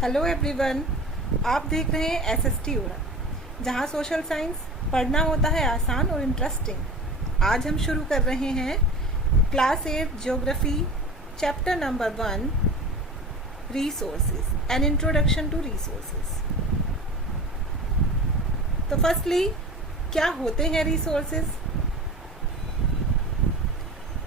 Hello everyone, आप देख रहे हैं SST ओरा, जहां सोशल साइंस पढ़ना होता है आसान और इंटरेस्टिंग। आज हम शुरू कर रहे हैं class 8 geography chapter number 1 resources, an introduction to resources. तो फर्स्टली, क्या होते हैं रिसोर्सेज?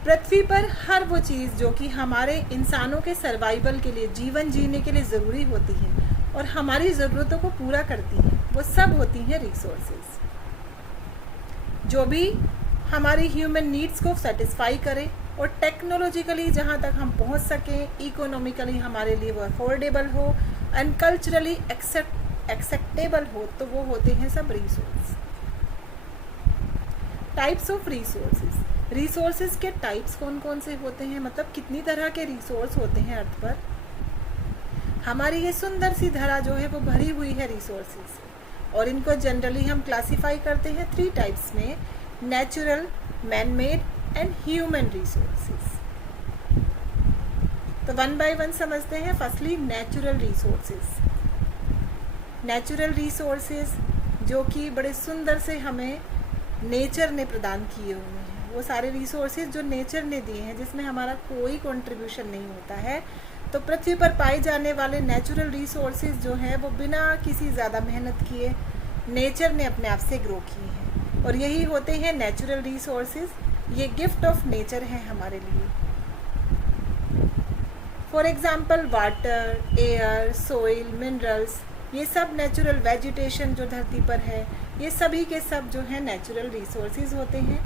पृथ्वी पर हर वो चीज़ जो कि हमारे इंसानों के सर्वाइवल के लिए, जीवन जीने के लिए ज़रूरी होती है और हमारी ज़रूरतों को पूरा करती हैं, वो सब होती हैं रिसोर्सेज। जो भी हमारी ह्यूमन नीड्स को सेटिस्फाई करे और टेक्नोलॉजिकली जहाँ तक हम पहुँच सकें, इकोनॉमिकली हमारे लिए वो अफोर्डेबल हो एंड कल्चरली एक्सेप्टेबल हो, तो वो होते हैं सब resource. Types of resources. Resources के टाइप्स कौन कौन से होते हैं, मतलब कितनी तरह के रिसोर्स होते हैं अर्थ पर। हमारी ये सुंदर सी धरा जो है वो भरी हुई है रिसोर्सेज से, और इनको जनरली हम क्लासिफाई करते हैं 3 टाइप्स में: natural, man made and human resources. तो 1 बाय 1 समझते हैं। Firstly natural resources. Natural resources जो कि बड़े सुंदर से हमें नेचर ने प्रदान किए हुए हैं, वो सारे रिसोर्सेज जो नेचर ने दिए हैं, जिसमें हमारा कोई कंट्रीब्यूशन नहीं होता है। तो पृथ्वी पर पाए जाने वाले नेचुरल रिसोर्सेज जो हैं वो बिना किसी ज़्यादा मेहनत किए नेचर ने अपने आप से ग्रो किए हैं, और यही होते हैं नेचुरल रिसोर्सेज। ये गिफ्ट ऑफ नेचर है हमारे लिए। For example water, air, soil, minerals, ये सब नेचुरल वेजिटेशन जो धरती पर है, ये सभी के सब जो है नेचुरल रिसोर्सेज होते हैं।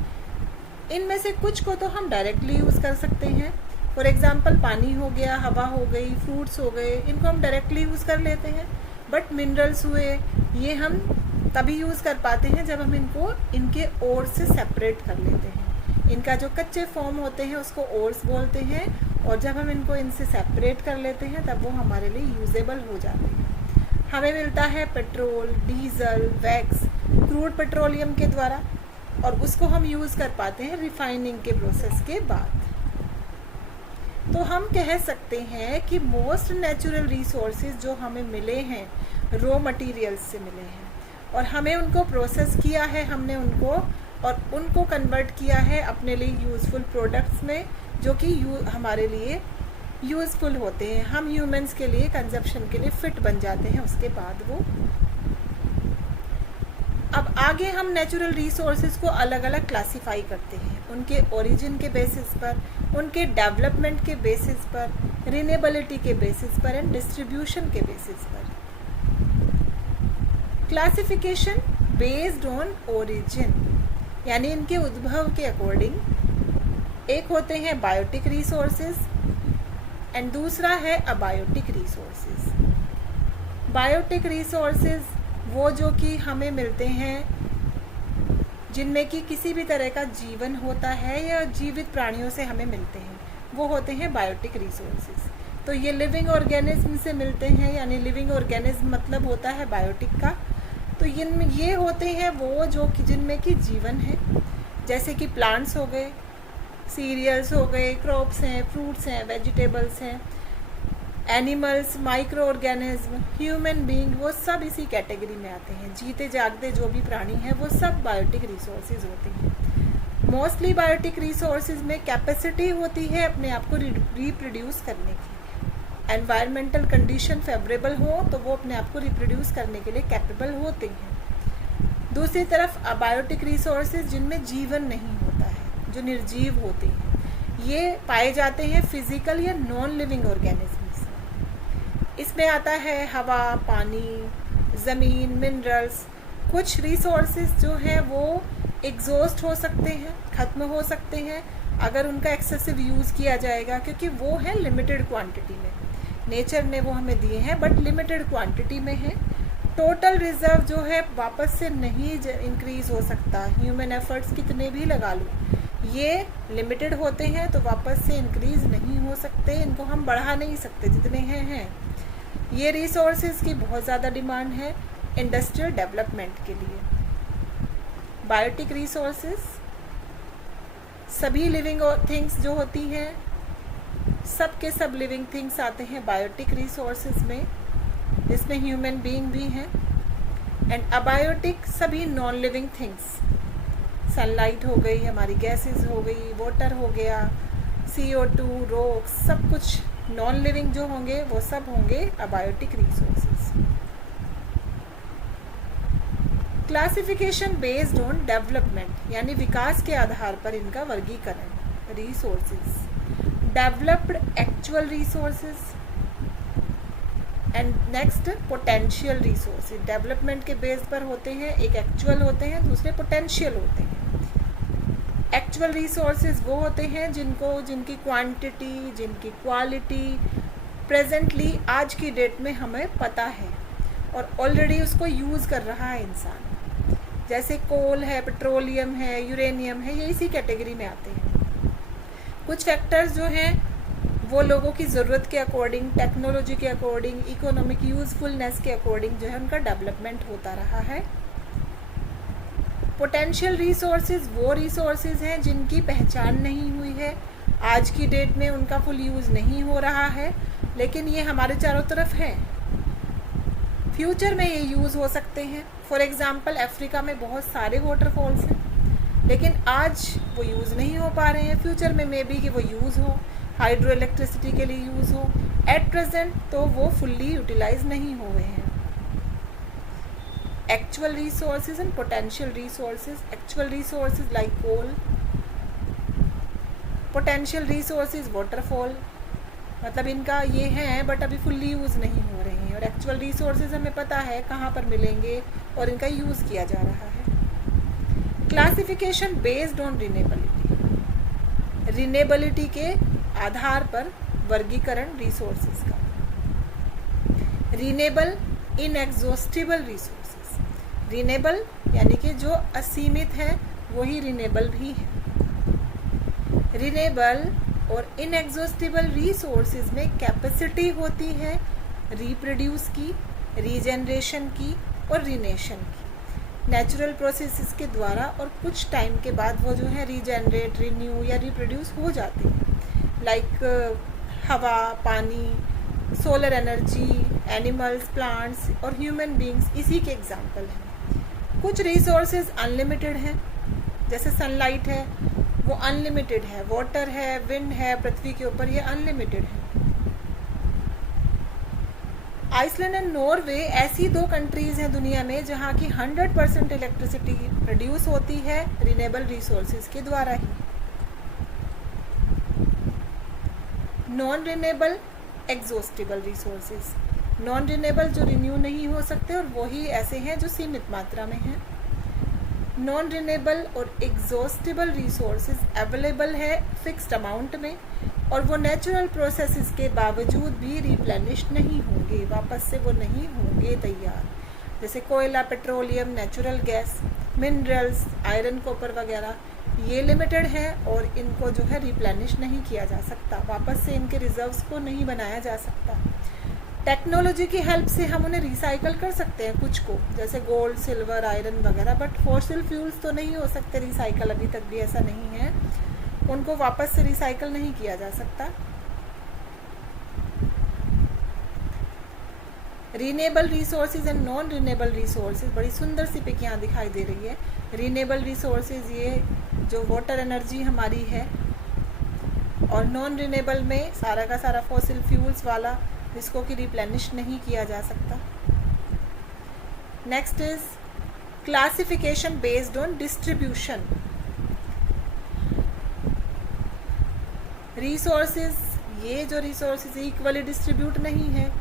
इनमें से कुछ को तो हम डायरेक्टली यूज़ कर सकते हैं। फॉर एग्जांपल पानी हो गया, हवा हो गई, फ्रूट्स हो गए, इनको हम डायरेक्टली यूज़ कर लेते हैं। बट मिनरल्स हुए, ये हम तभी यूज़ कर पाते हैं जब हम इनको इनके ओर से सेपरेट कर लेते हैं। इनका जो कच्चे फॉर्म होते हैं उसको ओर्स बोलते हैं, और जब हम इनको इनसे सेपरेट कर लेते हैं तब वो हमारे लिए यूजेबल हो जाते हैं। हमें मिलता है petrol, diesel, wax, crude petroleum के द्वारा, और उसको हम यूज़ कर पाते हैं रिफाइनिंग के प्रोसेस के बाद। तो हम कह सकते हैं कि मोस्ट नेचुरल रिसोर्सेज जो हमें मिले हैं रॉ मटेरियल्स से मिले हैं, और हमें उनको प्रोसेस किया है, हमने उनको कन्वर्ट किया है अपने लिए यूज़फुल प्रोडक्ट्स में, जो कि हमारे लिए यूज़फुल होते हैं। हम ह्यूमंस के लिए कंजप्शन के लिए फिट बन जाते हैं उसके बाद वो। अब आगे हम नेचुरल रिसोर्सेज को अलग अलग क्लासिफाई करते हैं, उनके ओरिजिन के बेसिस पर, उनके डेवलपमेंट के बेसिस पर, रिन्यूएबिलिटी के बेसिस पर एंड डिस्ट्रीब्यूशन के बेसिस पर। क्लासिफिकेशन बेस्ड ऑन ओरिजिन, यानी इनके उद्भव के अकॉर्डिंग। एक होते हैं बायोटिक रिसोर्सेज एंड दूसरा है अबायोटिक रिसोर्सेज। बायोटिक रिसोर्सेज वो जो कि हमें मिलते हैं जिनमें कि किसी भी तरह का जीवन होता है या जीवित प्राणियों से हमें मिलते हैं, वो होते हैं बायोटिक रिसोर्सेज। तो ये लिविंग ऑर्गेनिज्म से मिलते हैं, यानी लिविंग ऑर्गेनिज्म मतलब होता है बायोटिक का। तो ये होते हैं वो जो कि जिनमें कि जीवन है, जैसे कि प्लांट्स हो गए, सीरियल्स हो गए, क्रॉप्स हैं, फ्रूट्स हैं, वेजिटेबल्स हैं, animals, micro organism, human being, वो सब इसी कैटेगरी में आते हैं। जीते जागते जो भी प्राणी हैं वो सब बायोटिक रिसोर्सेज होते हैं। मोस्टली बायोटिक रिसोर्सेज में कैपेसिटी होती है अपने आप को रिप्रोड्यूस करने की। एनवायरमेंटल कंडीशन फेवरेबल हो तो वो अपने आप को रिप्रोड्यूस करने के लिए कैपेबल होते हैं। दूसरी तरफ अबायोटिक रिसोर्सेज जिनमें जीवन नहीं होता है, जो निर्जीव होते हैं, ये पाए जाते हैं फिजिकल या नॉन लिविंग ऑर्गेनिज्म। इसमें आता है हवा, पानी, ज़मीन, मिनरल्स। कुछ रिसोर्सेज जो हैं वो एग्जॉस्ट हो सकते हैं, ख़त्म हो सकते हैं अगर उनका एक्सेसिव यूज़ किया जाएगा, क्योंकि वो है लिमिटेड क्वांटिटी में। नेचर ने वो हमें दिए हैं बट लिमिटेड क्वांटिटी में है। टोटल रिजर्व जो है वापस से नहीं इंक्रीज़ हो सकता, ह्यूमन एफर्ट्स कितने भी लगा लो, ये लिमिटेड होते हैं तो वापस से इंक्रीज़ नहीं हो सकते, इनको हम बढ़ा नहीं सकते, जितने हैं। ये रिसोर्सेज की बहुत ज़्यादा डिमांड है इंडस्ट्रियल डेवलपमेंट के लिए। बायोटिक रिसोर्सेज सभी लिविंग थिंग्स जो होती हैं, सब के सब लिविंग थिंग्स आते हैं बायोटिक रिसोर्सेज में। जिसमें ह्यूमन बीइंग भी हैं। एंड अबायोटिक सभी नॉन लिविंग थिंग्स, सनलाइट हो गई, हमारी गैसेस हो गई, वाटर हो गया, CO2, रॉक्स, सब कुछ नॉन लिविंग जो होंगे वो सब होंगे abiotic resources. Classification based on development, यानी विकास के आधार पर इनका वर्गीकरण। Resources, developed actual resources and next potential resources. Development के बेस पर होते हैं, एक एक्चुअल होते हैं, दूसरे पोटेंशियल होते हैं। एक्चुअल रिसोर्सेज वो होते हैं जिनकी क्वांटिटी, जिनकी क्वालिटी प्रेजेंटली आज की डेट में हमें पता है और ऑलरेडी उसको यूज़ कर रहा है इंसान। जैसे कोल है, पेट्रोलियम है, यूरेनियम है, ये इसी कैटेगरी में आते हैं। कुछ फैक्टर्स जो हैं वो लोगों की ज़रूरत के अकॉर्डिंग, टेक्नोलॉजी के अकॉर्डिंग, इकोनॉमिक यूज़फुलनेस के अकॉर्डिंग जो है उनका डेवलपमेंट होता रहा है। पोटेंशियल रिसोर्सेज वो रिसोर्सेज हैं जिनकी पहचान नहीं हुई है, आज की डेट में उनका फुल यूज़ नहीं हो रहा है, लेकिन ये हमारे चारों तरफ है, फ्यूचर में ये यूज़ हो सकते हैं। फॉर एग्ज़ाम्पल अफ्रीका में बहुत सारे वाटरफॉल्स हैं, लेकिन आज वो यूज़ नहीं हो पा रहे हैं, फ्यूचर में मे बी कि वो यूज़ हो, हाइड्रो इलेक्ट्रिसिटी के लिए यूज़ हो। एट प्रेजेंट तो वो फुल्ली यूटिलाइज नहीं हुए हैं। Actual resources and potential resources, actual resources like coal, potential resources waterfall, मतलब इनका ये हैं बट अभी फुल्ली यूज़ नहीं हो रहे हैं। और एक्चुअल रिसोर्सेज हमें पता है कहाँ पर मिलेंगे और इनका यूज़ किया जा रहा है। क्लासिफिकेशन बेस्ड ऑन रिनेबिलिटी, रिनेबिलिटी के आधार पर वर्गीकरण रिसोर्सेज का। रिनेबल, इनएग्जॉस्टिबल रिसोर्सेज, रिनेबल यानी कि जो असीमित है वही रिनेबल भी है। रिनेबल और इनएग्जॉस्टिबल रिसोर्सेज में कैपेसिटी होती है रिप्रोड्यूस की, रीजनरेशन की और रीनेशन की, नेचुरल प्रोसेसेस के द्वारा, और कुछ टाइम के बाद वो जो है रीजनरेट, रिन्यू या रिप्रोड्यूस हो जाते हैं। लाइक हवा, पानी, सोलर एनर्जी, एनिमल्स, प्लांट्स और ह्यूमन बीइंग्स इसी के एग्जाम्पल हैं। कुछ रिसोर्सेज अनलिमिटेड हैं, जैसे सनलाइट है वो अनलिमिटेड है, वाटर है, विंड है, पृथ्वी के ऊपर ये अनलिमिटेड है। आइसलैंड एंड नॉर्वे ऐसी दो कंट्रीज हैं दुनिया में जहाँ की 100% इलेक्ट्रिसिटी प्रोड्यूस होती है रिन्यूएबल रिसोर्सेज के द्वारा ही। Non renewable exhaustible resources, non renewable जो रिन्यू नहीं हो सकते और वही ऐसे हैं जो सीमित मात्रा में हैं। नॉन रिन्यूएबल और एग्जॉस्टिबल रिसोर्सेज अवेलेबल है फिक्स्ड अमाउंट में, और वो नेचुरल प्रोसेसेस के बावजूद भी रिप्लेनिश नहीं होंगे, वापस से वो नहीं होंगे तैयार। जैसे कोयला, petroleum, natural gas, minerals, iron, copper वगैरह ये लिमिटेड है और इनको जो है रिप्लेनिश नहीं किया जा सकता, वापस से इनके रिजर्व्स को नहीं बनाया जा सकता। टेक्नोलॉजी की हेल्प से हम उन्हें रिसाइकल कर सकते हैं कुछ को, जैसे गोल्ड, सिल्वर, आयरन वगैरह, बट फॉसिल फ्यूल्स तो नहीं हो सकते रिसाइकल, अभी तक भी ऐसा नहीं है, उनको वापस से रिसाइकल नहीं किया जा सकता। Renewable resources and non renewable resources, बड़ी सुंदर सी पिक यहाँ दिखाई दे रही है। रिन्यूएबल रिसोर्सेज ये जो वाटर एनर्जी हमारी है, और नॉन रिन्यूएबल में सारा का सारा फॉसिल फ्यूल्स वाला, जिसको कि रिप्लेनिश नहीं किया जा सकता। Next is classification based on distribution. Resources, ये जो रिसोर्सेज इक्वली डिस्ट्रीब्यूट नहीं है,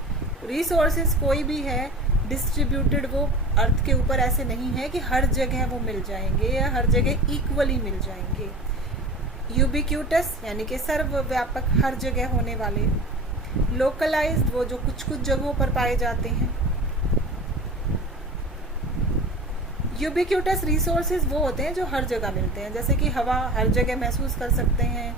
रिसोर्सेज कोई भी है डिस्ट्रीब्यूटेड, वो अर्थ के ऊपर ऐसे नहीं है कि हर जगह वो मिल जाएंगे या हर जगह इक्वली मिल जाएंगे। यूबिक्यूटस यानी कि सर्वव्यापक, हर जगह होने वाले। लोकलाइज्ड वो जो कुछ कुछ जगहों पर पाए जाते हैं। यूबिक्यूटस रिसोर्सेज वो होते हैं जो हर जगह मिलते हैं, जैसे कि हवा हर जगह महसूस कर सकते हैं,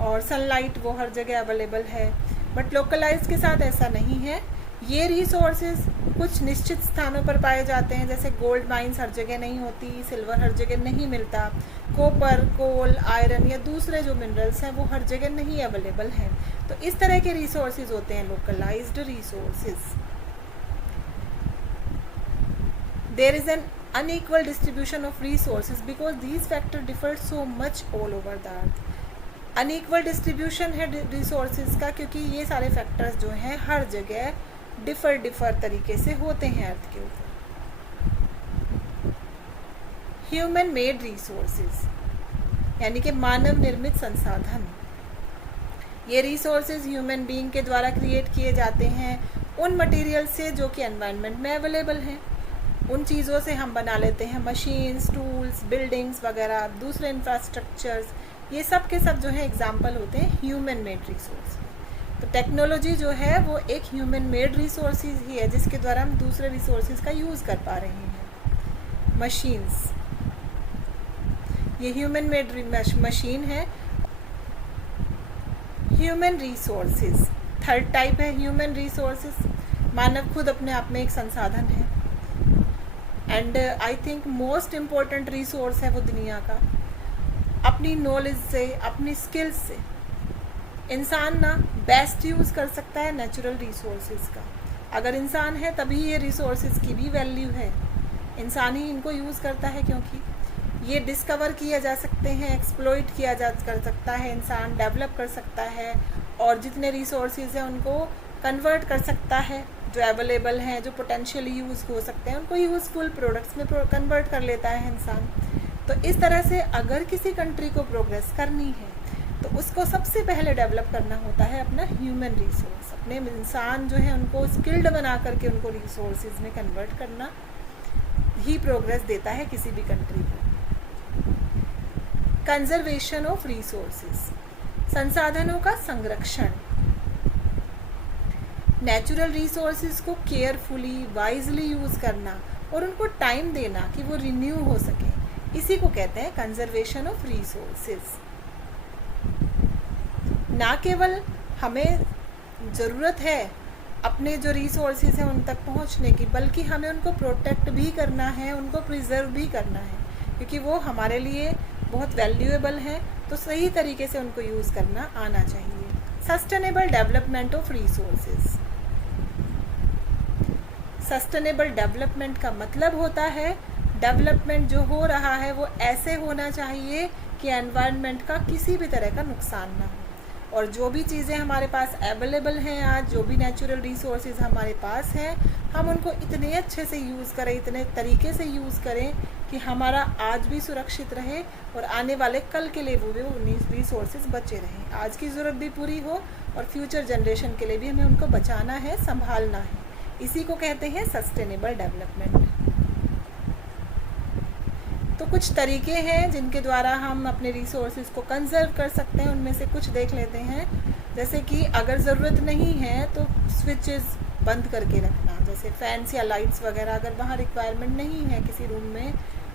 और सनलाइट वो हर जगह अवेलेबल है। बट लोकलाइज्ड के साथ ऐसा नहीं है, ये रिसोर्सेज कुछ निश्चित स्थानों पर पाए जाते हैं, जैसे गोल्ड माइंस हर जगह नहीं होती, सिल्वर हर जगह नहीं मिलता, कॉपर, कोल, आयरन या दूसरे जो मिनरल्स हैं वो हर जगह नहीं अवेलेबल हैं। तो इस तरह के रिसोर्सेज होते हैं localised resources. there is an unequal distribution of resources because these factors differ so much all over the earth. Unequal distribution है रिसोर्सेज का, क्योंकि ये सारे फैक्टर्स जो हैं हर जगह डिफर तरीके से होते हैं अर्थ के ऊपर. ह्यूमन मेड रिसोर्सेज यानी कि मानव निर्मित संसाधन. ये रिसोर्सेज ह्यूमन बीइंग के द्वारा क्रिएट किए जाते हैं उन मटेरियल से जो कि एनवायरनमेंट में अवेलेबल हैं. उन चीज़ों से हम बना लेते हैं मशीन्स, टूल्स, बिल्डिंग्स वगैरह, दूसरे इंफ्रास्ट्रक्चर्स. ये सब के सब जो है एग्जाम्पल होते हैं ह्यूमन मेड रिसोर्स. तो टेक्नोलॉजी जो है वो एक ह्यूमन मेड रिसोर्सेज ही है जिसके द्वारा हम दूसरे रिसोर्सेज का यूज़ कर पा रहे हैं. मशीन्स, ये ह्यूमन मेड मशीन है. ह्यूमन रिसोर्सेज थर्ड टाइप है. ह्यूमन रिसोर्सेज, मानव खुद अपने आप में एक संसाधन है. And I think most important resource है वो दुनिया का. अपनी नॉलेज से, अपनी स्किल्स से इंसान ना बेस्ट यूज़ कर सकता है नेचुरल रिसोर्सेज का. अगर इंसान है तभी ये रिसोर्सेज की भी वैल्यू है. इंसान ही इनको यूज़ करता है क्योंकि ये डिस्कवर किया जा सकते हैं, एक्सप्लॉइट किया जा कर सकता है, इंसान डेवलप कर सकता है और जितने रिसोर्सेज हैं उनको कन्वर्ट कर सकता है. जो अवेलेबल हैं, जो पोटेंशियली यूज़ हो सकते हैं, उनको यूज़फुल प्रोडक्ट्स में कन्वर्ट कर लेता है इंसान. तो इस तरह से अगर किसी कंट्री को प्रोग्रेस करनी है तो उसको सबसे पहले डेवलप करना होता है अपना ह्यूमन रिसोर्स. अपने इंसान जो है उनको स्किल्ड बना करके उनको रिसोर्सेज में कन्वर्ट करना ही प्रोग्रेस देता है किसी भी कंट्री को. कंजर्वेशन ऑफ रिसोर्सेज, संसाधनों का संरक्षण. नेचुरल रिसोर्सेज को केयरफुली, वाइजली यूज़ करना और उनको टाइम देना कि वो रिन्यू हो सके, इसी को कहते हैं कंजर्वेशन ऑफ रिसोर्सेज. ना केवल हमें ज़रूरत है अपने जो रिसोर्सेज हैं उन तक पहुंचने की, बल्कि हमें उनको प्रोटेक्ट भी करना है, उनको प्रिजर्व भी करना है, क्योंकि वो हमारे लिए बहुत वैल्यूएबल हैं. तो सही तरीके से उनको यूज़ करना आना चाहिए. Sustainable development of resources. Sustainable development का मतलब होता है डेवलपमेंट जो हो रहा है वो ऐसे होना चाहिए कि एनवायरनमेंट का किसी भी तरह का नुकसान ना हो. और जो भी चीज़ें हमारे पास अवेलेबल हैं आज, जो भी नेचुरल रिसोर्सेज हमारे पास हैं, हम उनको इतने अच्छे से यूज़ करें, इतने तरीके से यूज़ करें कि हमारा आज भी सुरक्षित रहे और आने वाले कल के लिए वो रिसोर्सेज बचे रहें. आज की ज़रूरत भी पूरी हो और फ्यूचर जनरेशन के लिए भी हमें उनको बचाना है, संभालना है. इसी को कहते हैं सस्टेनेबल डेवलपमेंट. तो कुछ तरीके हैं जिनके द्वारा हम अपने रिसोर्सेज को कंजर्व कर सकते हैं. उनमें से कुछ देख लेते हैं. जैसे कि अगर ज़रूरत नहीं है तो स्विचेस बंद करके रखना, जैसे फैंस या लाइट्स वगैरह अगर वहाँ रिक्वायरमेंट नहीं है किसी रूम में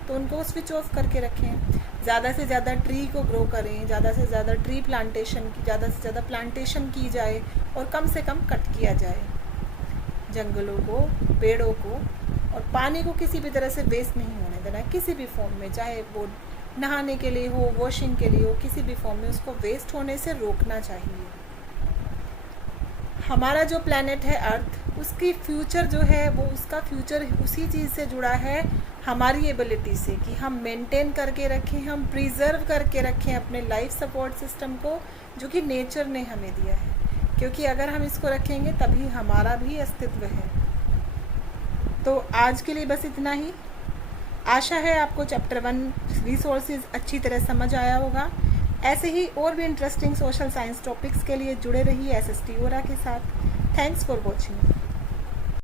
तो उनको स्विच ऑफ करके रखें. ज़्यादा से ज़्यादा ट्री को ग्रो करें, ज़्यादा से ज़्यादा ट्री प्लांटेशन की, ज़्यादा से ज़्यादा प्लांटेशन की जाए और कम से कम कट किया जाए जंगलों को, पेड़ों को. और पानी को किसी भी तरह से वेस्ट नहीं होने देना, किसी भी फॉर्म में, चाहे वो नहाने के लिए हो, वॉशिंग के लिए हो, किसी भी फॉर्म में उसको वेस्ट होने से रोकना चाहिए. हमारा जो प्लैनेट है अर्थ, उसकी फ्यूचर जो है वो, उसका फ्यूचर उसी चीज़ से जुड़ा है हमारी एबिलिटी से कि हम मेंटेन करके रखें, हम प्रिजर्व करके रखें अपने लाइफ सपोर्ट सिस्टम को जो कि नेचर ने हमें दिया है. क्योंकि अगर हम इसको रखेंगे तभी हमारा भी अस्तित्व है. तो आज के लिए बस इतना ही. आशा है आपको चैप्टर 1 रिसोर्सेज अच्छी तरह समझ आया होगा. ऐसे ही और भी इंटरेस्टिंग सोशल साइंस टॉपिक्स के लिए जुड़े रहिए SST ओरा के साथ. Thanks for watching.